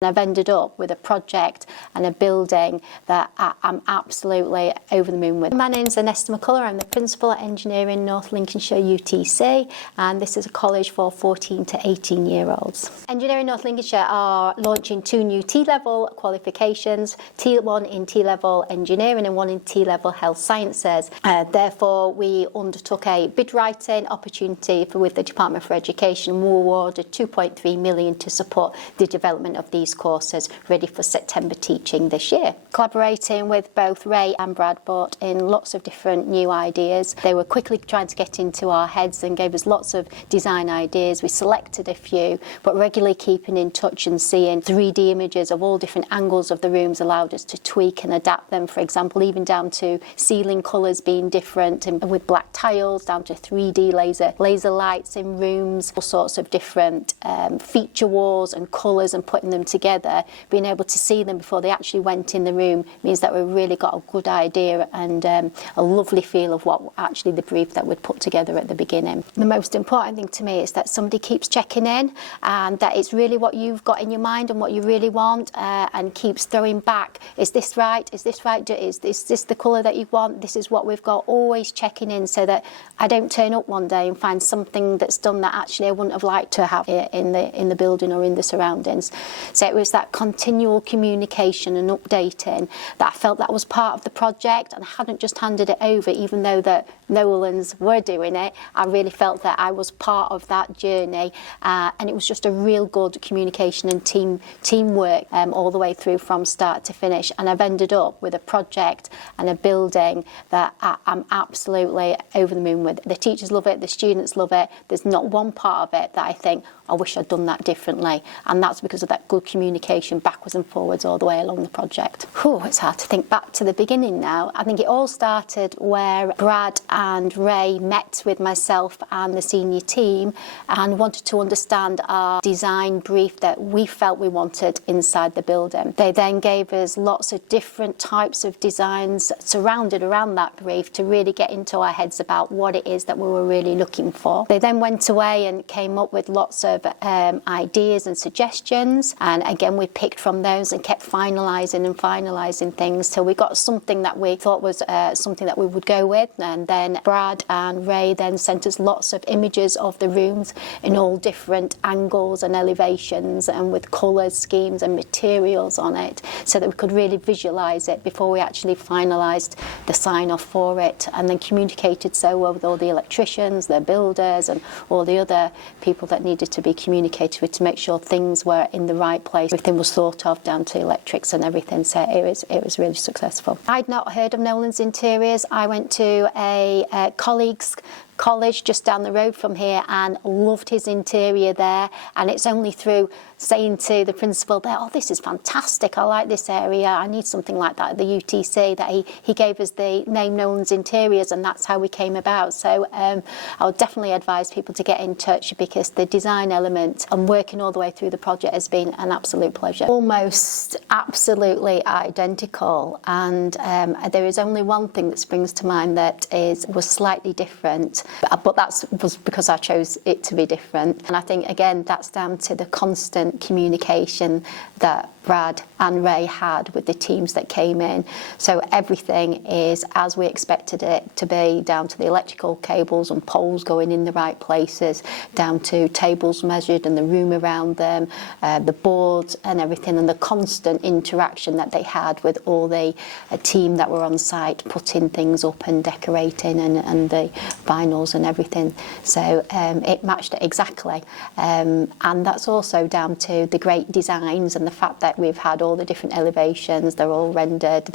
I've ended up with a project and a building that I'm absolutely over the moon with. My name's Anesta McCullough. I'm the Principal at Engineering North Lincolnshire UTC, and this is a college for 14 to 18-year-olds. Engineering North Lincolnshire are launching 2 new T-level qualifications, one in T-level Engineering and one in T-level Health Sciences. Therefore, we undertook a bid writing opportunity with the Department for Education. We were awarded £2.3 million to support the development of these courses ready for September teaching this year. Collaborating with both Ray and Brad brought in lots of different new ideas. They were quickly trying to get into our heads and gave us lots of design ideas. We selected a few, but regularly keeping in touch and seeing 3D images of all different angles of the rooms allowed us to tweak and adapt them, for example, even down to ceiling colours being different and with black tiles, down to 3D laser lights in rooms, all sorts of different feature walls and colours, and putting them together, being able to see them before they actually went in the room means that we really got a good idea and a lovely feel of what actually the brief that we'd put together at the beginning. The most important thing to me is that somebody keeps checking in and that it's really what you've got in your mind and what you really want, and keeps throwing back, is this right, is this right, is this the colour that you want, this is what we've got, always checking in so that I don't turn up one day and find something that's done that actually I wouldn't have liked to have in the building or in the surroundings. So it was that continual communication and updating that I felt that was part of the project, and I hadn't just handed it over, even though that Nolans were doing it. I really felt that I was part of that journey, and it was just a real good communication and teamwork all the way through from start to finish. And I've ended up with a project and a building that I'm absolutely over the moon with. The teachers love it, the students love it. There's not one part of it that I think, I wish I'd done that differently, and that's because of that good communication backwards and forwards all the way along the project. It's hard to think back to the beginning now. I think it all started where Brad and Ray met with myself and the senior team and wanted to understand our design brief that we felt we wanted inside the building. They then gave us lots of different types of designs surrounded around that brief to really get into our heads about what it is that we were really looking for. They then went away and came up with lots of ideas and suggestions, and again we picked from those and kept finalising things till we got something that we thought was something that we would go with. And then Brad and Ray then sent us lots of images of the rooms in all different angles and elevations and with colours, schemes and materials on it, so that we could really visualise it before we actually finalised the sign-off for it, and then communicated so with all the electricians, the builders and all the other people that needed to be communicated with to make sure things were in the right place. Everything was thought of down to electrics and everything, so it was really successful. I'd not heard of Nolan's Interiors. I went to a colleague's college just down the road from here and loved his interior there, and it's only through saying to the principal there, this is fantastic, I like this area, I need something like that at the UTC, that he gave us the name Nolan's Interiors, and that's how we came about. So I would definitely advise people to get in touch, because the design element and working all the way through the project has been an absolute pleasure. Almost absolutely identical, and there is only one thing that springs to mind that was slightly different, but that was because I chose it to be different. And I think again that's down to the constant communication that Brad and Ray had with the teams that came in. So everything is as we expected it to be, down to the electrical cables and poles going in the right places, down to tables measured and the room around them, the boards and everything, and the constant interaction that they had with all the team that were on site putting things up and decorating and the vinyls and everything. So it matched it exactly, and that's also down to the great designs and the fact that we've had all the different elevations, they're all rendered,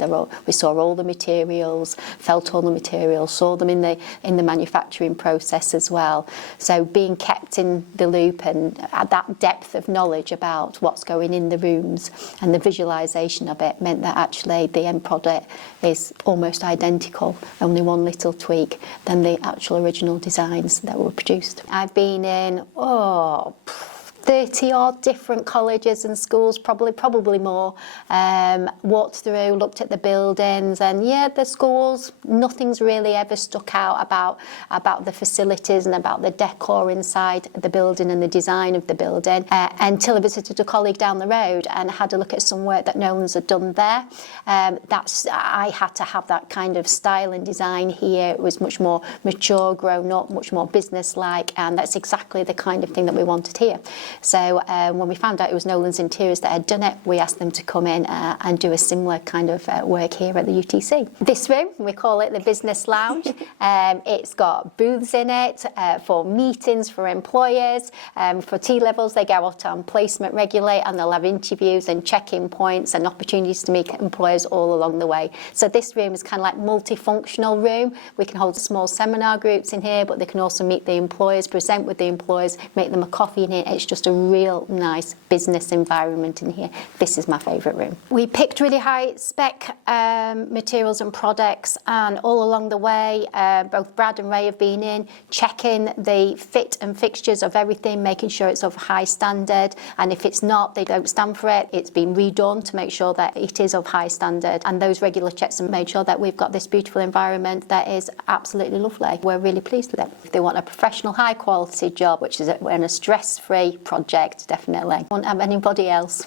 we saw all the materials, felt all the materials, saw them in the manufacturing process as well. So being kept in the loop and at that depth of knowledge about what's going in the rooms and the visualisation of it meant that actually the end product is almost identical, only one little tweak than the actual original designs that were produced. I've been in 30 odd different colleges and schools, probably more. Walked through, looked at the buildings, and yeah, the schools, nothing's really ever stuck out about the facilities and about the decor inside the building and the design of the building, until I visited a colleague down the road and had a look at some work that Nolan's had done there. I had to have that kind of style and design here. It was much more mature, grown up, much more business-like, and that's exactly the kind of thing that we wanted here. So when we found out it was Nolan's Interiors that had done it, we asked them to come in and do a similar kind of work here at the UTC. This room, we call it the Business Lounge. It's got booths in it for meetings, for employers, for T-levels. They go out on placement regularly, and they'll have interviews and check-in points and opportunities to meet employers all along the way. So this room is kind of like multifunctional room. We can hold small seminar groups in here, but they can also meet the employers, present with the employers, make them a coffee in here. It's just a real nice business environment in here. This is my favourite room. We picked really high spec materials and products, and all along the way, both Brad and Ray have been in, checking the fit and fixtures of everything, making sure it's of high standard, and if it's not, they don't stand for it. It's been redone to make sure that it is of high standard, and those regular checks have made sure that we've got this beautiful environment that is absolutely lovely. We're really pleased with it. If they want a professional, high quality job, which is a stress-free project, definitely. Won't have anybody else.